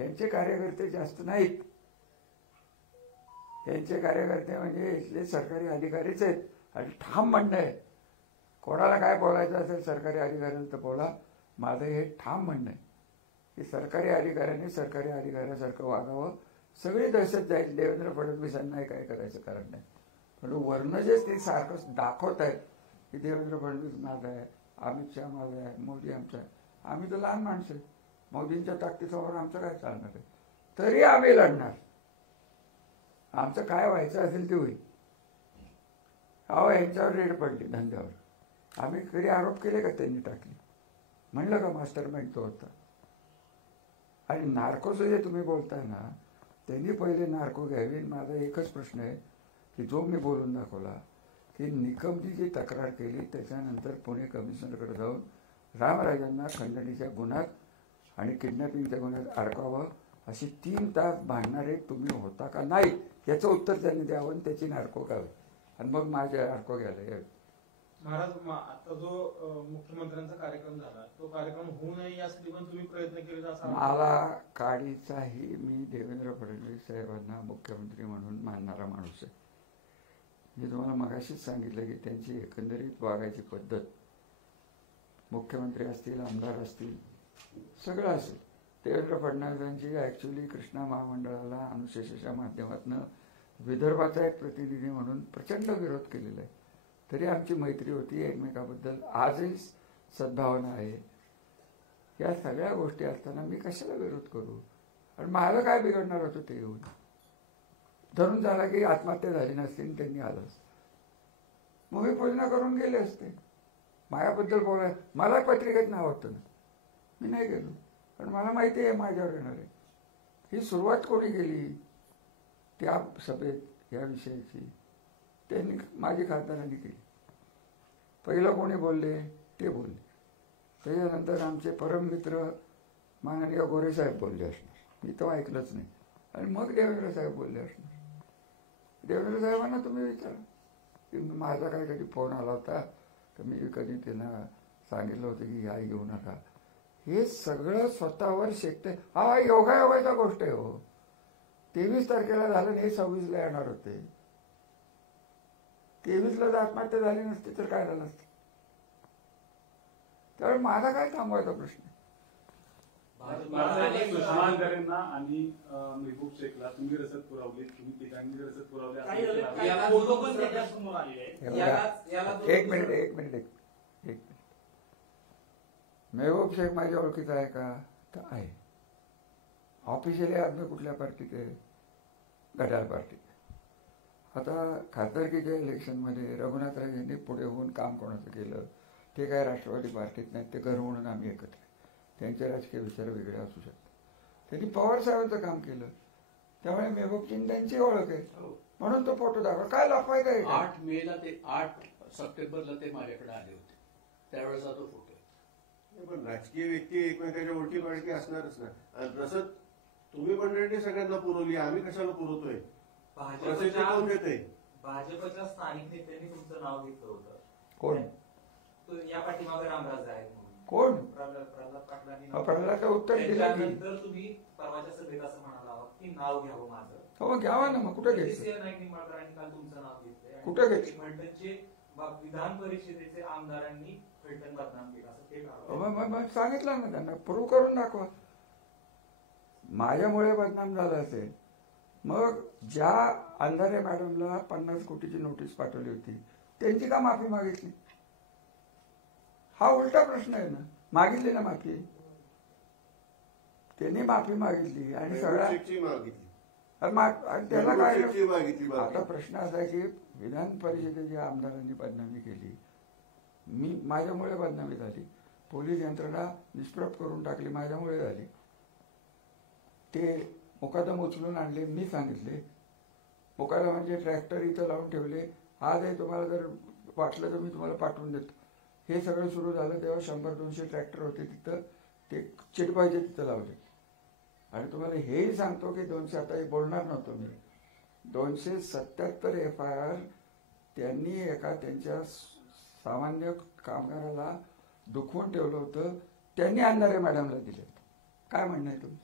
यांचे कार्यकर्ते जास्त नाहीत. यांचे कार्यकर्ते म्हणजे इथले सरकारी अधिकारीच आहेत. आणि ठाम म्हणणं आहे, कोणाला काय बोलायचं असेल सरकारी अधिकाऱ्यांना तर बोला. माझं हे ठाम म्हणणं आहे की सरकारी अधिकाऱ्यांनी सरकारी अधिकाऱ्यासारखं वागावं. सगळी दहशत जाईल. देवेंद्र फडणवीसांना काय करायचं कारण नाही. पण वर्ण जे ते सारखं दाखवत आहेत की देवेंद्र फडणवीस माझा आहे, अमित शहा माझा आहे, मोदी आमचा आहे. आम्ही तर लहान माणसं आहे. मोदींच्या ताकदीसमोर आमचं काय चालणार आहे. तरी आम्ही लढणार. आमचं काय व्हायचं असेल ते होईल. अहो यांच्यावर रेड पडली धंद्यावर. आम्ही कधी आरोप केले का त्यांनी टाकले? म्हणलं का मास्टर माइंड तो होता? आणि नार्कोचं जे तुम्ही बोलताय ना, त्यांनी पहिले नार्को घ्यावी. माझा एकच प्रश्न आहे की जो मी बोलून दाखवला की निकमची जी तक्रार केली त्याच्यानंतर पुणे कमिशनरकडे जाऊन रामराजांना खंडणीच्या गुन्ह्यात आणि किडनॅपिंगच्या गुन्ह्यात अडकावं अशी 3 तास भांडणारे तुम्ही होता का नाही, याचं उत्तर त्यांनी द्यावं आणि त्याची नार्को घ्यावी. आणि मग माझ्या नार्को घ्यायला यावी. महाराज, आता जो मुख्यमंत्र्यांचा कार्यक्रम झाला तो कार्यक्रम होऊ नये यासाठी पण तुम्ही प्रयत्न केले असं मला काडीचाही मी देवेंद्र फडणवीस साहेबांना मुख्यमंत्री म्हणून मानणारा माणूस आहे. मी तुम्हाला मगाशीच सांगितलं की त्यांची एकंदरीत वागायची पद्धत, मुख्यमंत्री असतील, आमदार असतील, सगळं असेल. देवेंद्र फडणवीसांची ॲक्च्युली कृष्णा महामंडळाला अनुशेषाच्या माध्यमातून विदर्भाचा एक प्रतिनिधी म्हणून प्रचंड विरोध केलेला आहे. तरी आमची मैत्री होती एकमेकाबद्दल, आजही सद्भावना आहे. या सगळ्या गोष्टी असताना मी कशाला विरोध करू? आणि मला काय बिघडणार होतं ते येऊन? धरून झाला की आत्महत्या झाली नसती त्यांनी आलं असतं, मग मी पूर्ण करून गेले असते. माझ्याबद्दल बोलाय मला पत्रिकेत नाव होतं ना, मी नाही गेलो. पण मला माहिती आहे माझ्यावर येणार आहे. ही सुरुवात कोणी केली त्या सभेत या विषयाची? त्यांनी, माझी खासदारांनी केली. पहिलं कोणी बोलले ते बोलले. त्याच्यानंतर आमचे परम मित्र माननीय गोरे साहेब बोलले असणार, मी तो ऐकलंच नाही. आणि मग देवेंद्र साहेब बोलले असणार. देवेंद्र साहेबांना तुम्ही विचारा की माझा काय कधी फोन आला होता तर मी कधी त्यांना सांगितलं होतं की आई घेऊ नका. हे सगळं स्वतःवर शेकते. हा योगायोगाचा गोष्ट आहे हो. 23 तारखेला झालं हे 26ला येणार होते. 23ला जर आत्महत्या झाली नसती तर काय झालं असतं? त्यामुळे माझा काय थांबवायचा प्रश्न? सुषमांकरांना आणि महबूब शेखला तुम्ही रसद पुरवली, तुम्ही तिघांनी रसद पुरवली. एक मिनिट. महबूब शेख माझ्या ओळखीचा आहे का? तर आहे. ऑफिशियली आम्ही कुठल्या पार्टीत आहे? घड्याळ पार्टीत. आता खासदारकीच्या इलेक्शनमध्ये रघुनाथराव यांनी पुढे होऊन काम कोणाचं केलं? ते काय राष्ट्रवादी पार्टीत नाहीत, ते घर म्हणून आम्ही एकत्र. त्यांचे राजकीय विचार वेगळे असू शकतात. त्यांनी पवार साहेबांचं काम केलं, त्यामुळे महबूबची त्यांची ओळख आहे. म्हणून तो फोटो दाखवा. काय लफाय काय? 8 मेला ते 8 सप्टेंबरला ते माझ्याकडे आले होते, त्यावेळेचा तो फोटो. पण राजकीय व्यक्ती एकमेकांच्या ओळखी पाळखी असणारच ना. रसद तुम्ही मंडळीने सगळ्यांना पुरवली, आम्ही कशाला पुरवतोय? भाजपच्या स्थानिक नेत्यांनी तुमचं नाव घेतलं होतं. कोण? या पाठीमागे रामराज आहेत. कोण? प्रल्हाद पाटलांनी. प्रल्हादचं उत्तर दिलं की नंतर तुम्ही परवाच्या सभेत असं म्हणाला आहात की नाव घ्यावं माझं. हो घ्यावा ना. मग कुठं घ्यायचं? नाईक निंबाळकरांनी काल तुमचं नाव घेतलंय. कुठं घ्यायचं? फलटणचे विधान परिषदेचे आमदारांनी फलटण बदनाम केलं असं ते सांगितलं ना त्यांना. प्रूव्ह करून दाखवा. माझ्यामुळे बदनाम झालं असेल, मग ज्या अंधारे मॅडमला 50 कोटीची नोटीस पाठवली होती त्यांची का माफी मागितली? हा उलटा प्रश्न आहे ना. मागितली ना माफी. त्यांनी माफी मागितली आणि सगळ्या त्याला काय? आता प्रश्न असा आहे की विधान परिषदेच्या आमदारांनी बदनामी केली, मी माझ्यामुळे बदनामी झाली. पोलीस यंत्रणा निष्प्रभ करून टाकली, माझ्यामुळे झाली. ते मुकादम उचलून आणले, मी सांगितले. मुकादमाचे ट्रॅक्टर इथं लावून ठेवले. आज आहे, तुम्हाला जर वाटलं तर मी तुम्हाला पाठवून देतो. हे सगळं सुरू झालं तेव्हा 100-200 ट्रॅक्टर होते तिथं. ते चिटपायचे तिथं लावले. आणि तुम्हाला हेही सांगतो की 200, आता बोलणार नव्हतो मी, 277 FIR त्यांनी एका त्यांच्या सामान्य कामगाराला दुखवून ठेवलं होतं. त्यांनी अंधारे मॅडमला दिले. काय म्हणणं आहे तुम्ही?